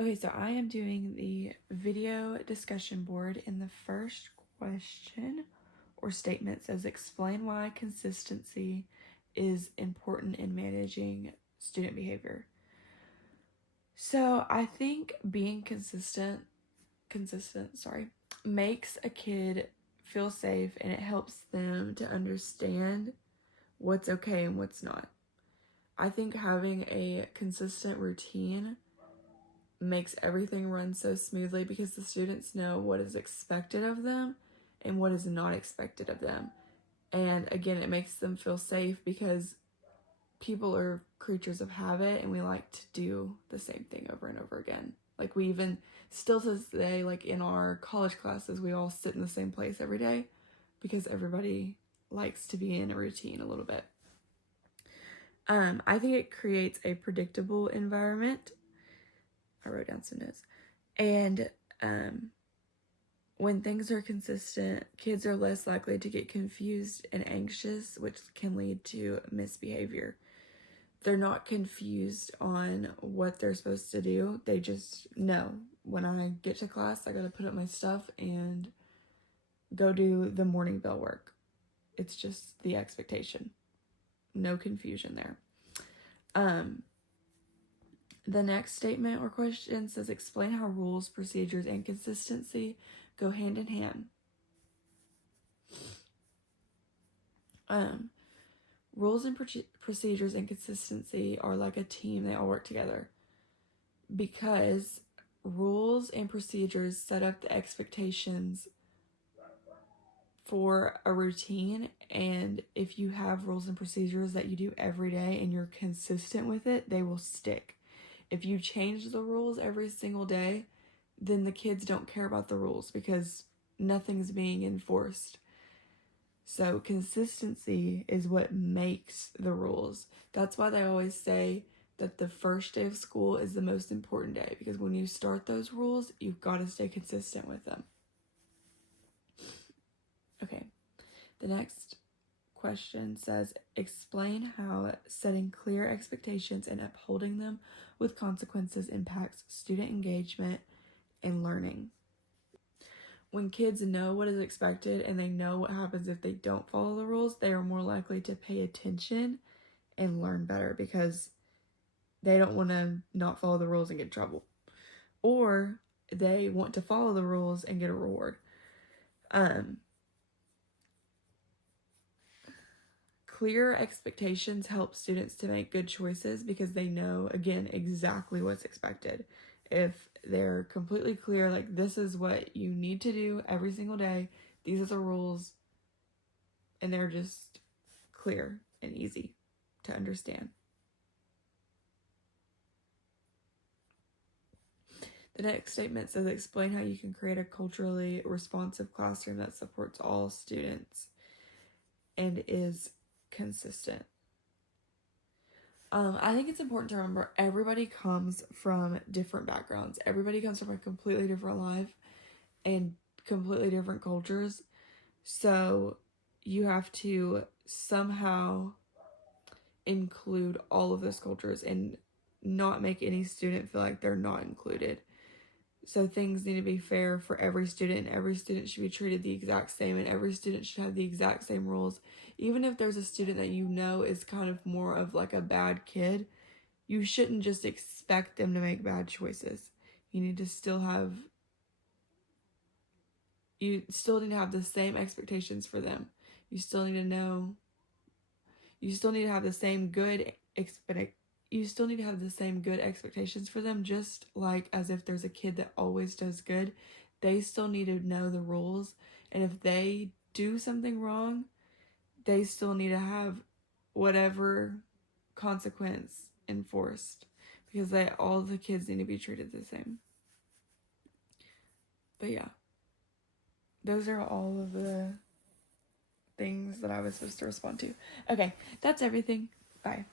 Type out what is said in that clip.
Okay, so I am doing the video discussion board, and the first question or statement says explain why consistency is important in managing student behavior. So I think being consistent, makes a kid feel safe, and it helps them to understand what's okay and what's not. I think having a consistent routine makes everything run so smoothly because the students know what is expected of them and what is not expected of them. And again, it makes them feel safe because people are creatures of habit and we like to do the same thing over and over again. Like we even still to this day, like in our college classes, we all sit in the same place every day because everybody likes to be in a routine a little bit. I think it creates a predictable environment. I wrote down some notes. And when things are consistent, kids are less likely to get confused and anxious, which can lead to misbehavior. They're not confused on what they're supposed to do. They just know when I get to class, I gotta put up my stuff and go do the morning bell work. It's just the expectation. No confusion there. The next statement or question says explain how rules, procedures, and consistency go hand in hand. Rules and procedures and consistency are like a team. They all work together because rules and procedures set up the expectations for a routine, and if you have rules and procedures that you do every day and you're consistent with it, they will stick. If you change the rules every single day, then the kids don't care about the rules because nothing's being enforced. So consistency is what makes the rules. That's why they always say that the first day of school is the most important day, because when you start those rules, you've got to stay consistent with them. Okay, the next question says explain how setting clear expectations and upholding them with consequences impacts student engagement and learning. When kids know what is expected and they know what happens if they don't follow the rules, they are more likely to pay attention and learn better because they don't want to not follow the rules and get in trouble. Or they want to follow the rules and get a reward. Clear expectations help students to make good choices because they know, again, exactly what's expected. If they're completely clear, like this is what you need to do every single day, these are the rules, and they're just clear and easy to understand. The next statement says explain how you can create a culturally responsive classroom that supports all students and is consistent. I think it's important to remember everybody comes from different backgrounds. Everybody comes from a completely different life and completely different cultures. So you have to somehow include all of those cultures and not make any student feel like they're not included. So things need to be fair for every student, and every student should be treated the exact same, and every student should have the exact same rules. Even if there's a student that you know is kind of more of like a bad kid, you shouldn't just expect them to make bad choices. You still need to have the same expectations for them. You still need to have the same good expectations for them, just like as if there's a kid that always does good. They still need to know the rules, and if they do something wrong, they still need to have whatever consequence enforced, because all the kids need to be treated the same. But yeah, those are all of the things that I was supposed to respond to. Okay, that's everything. Bye.